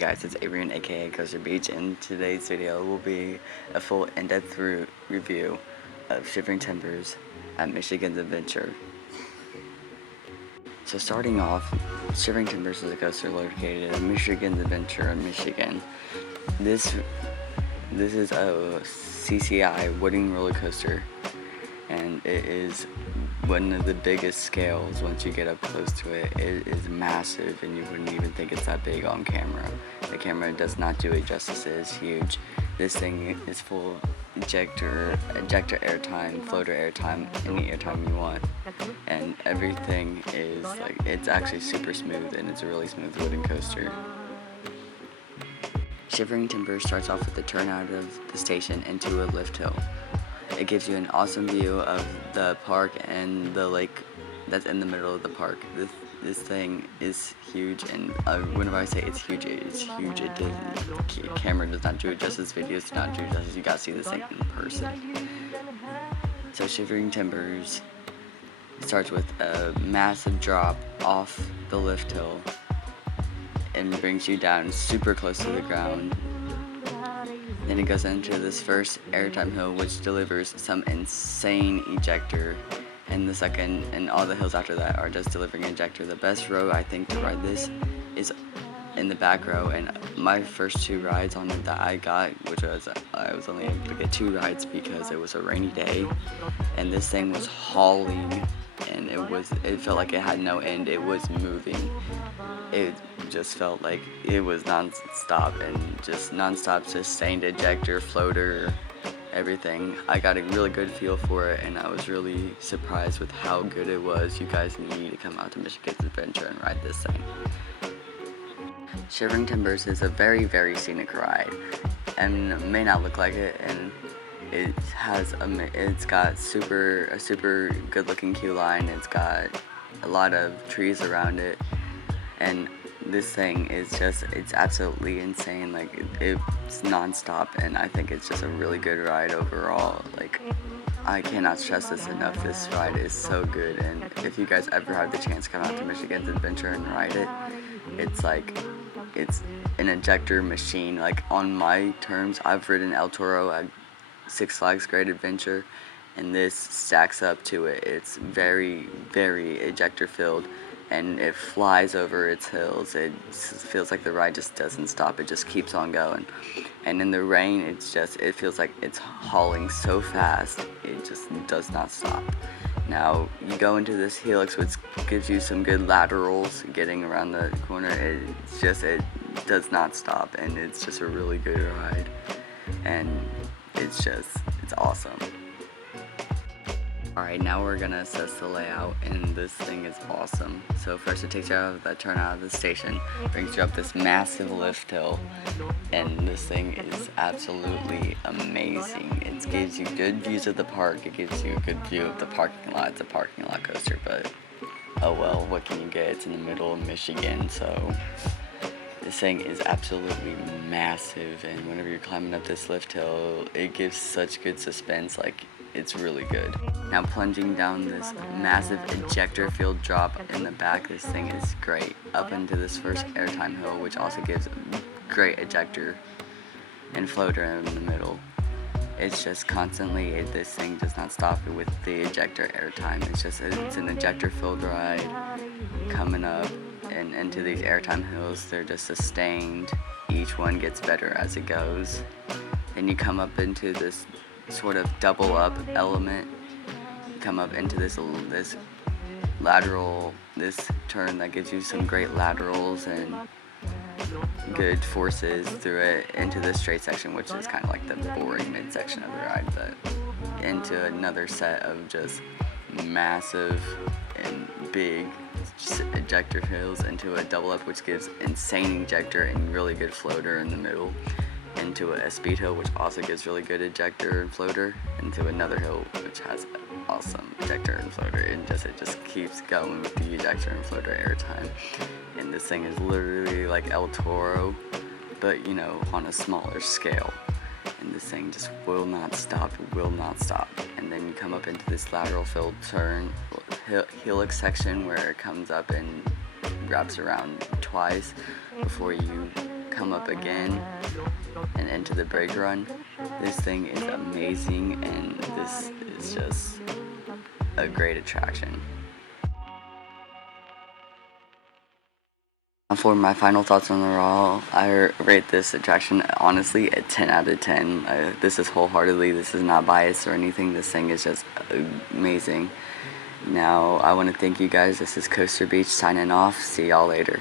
guys, it's Adrian aka Coaster Beach, and today's video will be a full in-depth review of Shivering Timbers at Michigan's Adventure. So starting off, Shivering Timbers is a coaster located at Michigan's Adventure in Michigan. This is a CCI wooden roller coaster, and it is one of the biggest scales. Once you get up close to it, it is massive, and you wouldn't even think it's that big on camera. The camera does not do it justice. It is huge. This thing is full of ejector airtime, floater airtime, any airtime you want, and everything is like, it's actually super smooth, and it's a really smooth wooden coaster. Shivering Timbers starts off with a turn out of the station into a lift hill. It gives you an awesome view of the park and the lake that's in the middle of the park. This thing is huge, and whenever I say it's huge, the camera does not do it justice, videos do not do it justice. You gotta see this thing in person. So Shivering Timbers starts with a massive drop off the lift hill and brings you down super close to the ground. Then it goes into this first airtime hill, which delivers some insane ejector, and the second and all the hills after that are just delivering ejector. The best row I think to ride this is in the back row, and my first two rides on it that I got, which was I was only able to get 2 rides because it was a rainy day, and this thing was hauling, and it felt like it had no end. It was moving. It just felt like it was non-stop, and just non-stop sustained ejector, floater, everything. I got a really good feel for it, and I was really surprised with how good it was. You guys need to come out to Michigan's Adventure and ride this thing. Shivering Timbers is a very, very scenic ride, and it may not look like it, and it's got a super good looking queue line. It's got a lot of trees around it, and this thing is it's absolutely insane. Like, it's non-stop, and I think it's just a really good ride overall. Like, I cannot stress this enough. This ride is so good, and if you guys ever have the chance to come out to Michigan's Adventure and ride it, it's an ejector machine. Like, on my terms, I've ridden El Toro at Six Flags Great Adventure, and this stacks up to it. It's very, very ejector filled, and it flies over its hills. It feels like the ride just doesn't stop. It just keeps on going. And in the rain, it feels like it's hauling so fast. It just does not stop. Now, you go into this helix, which gives you some good laterals getting around the corner. It does not stop, and it's just a really good ride. And it's awesome. Alright, now we're gonna assess the layout, and this thing is awesome. So first it takes you out of that turn out of the station, brings you up this massive lift hill, and this thing is absolutely amazing. It gives you good views of the park, it gives you a good view of the parking lot. It's a parking lot coaster, but oh well, what can you get? It's in the middle of Michigan, so this thing is absolutely massive, and whenever you're climbing up this lift hill, it gives such good suspense. Like, it's really good. Now, plunging down this massive ejector field drop in the back, this thing is great. Up into this first airtime hill, which also gives great ejector and floater in the middle. It's just constantly, this thing does not stop with the ejector airtime. It's an ejector filled ride coming up and into these airtime hills. They're just sustained. Each one gets better as it goes. Then you come up into this sort of double up element. You come up into this turn that gives you some great laterals and good forces through it, into this straight section, which is kind of like the boring midsection of the ride, but into another set of just massive and big ejector hills, into a double up, which gives insane ejector and really good floater in the middle, into a speed hill, which also gives really good ejector and floater, into another hill which has awesome ejector and floater, and it just keeps going with the ejector and floater airtime. And this thing is literally like El Toro, but on a smaller scale. And this thing just will not stop. And then you come up into this lateral filled turn helix section where it comes up and wraps around twice before you come up again and into the bridge run. This thing is amazing, and this is just a great attraction. For my final thoughts on the Raw, I rate this attraction honestly a 10 out of 10. This is wholeheartedly, this is not biased or anything. This thing is just amazing. Now, I want to thank you guys. This is Coaster Beach signing off. See y'all later.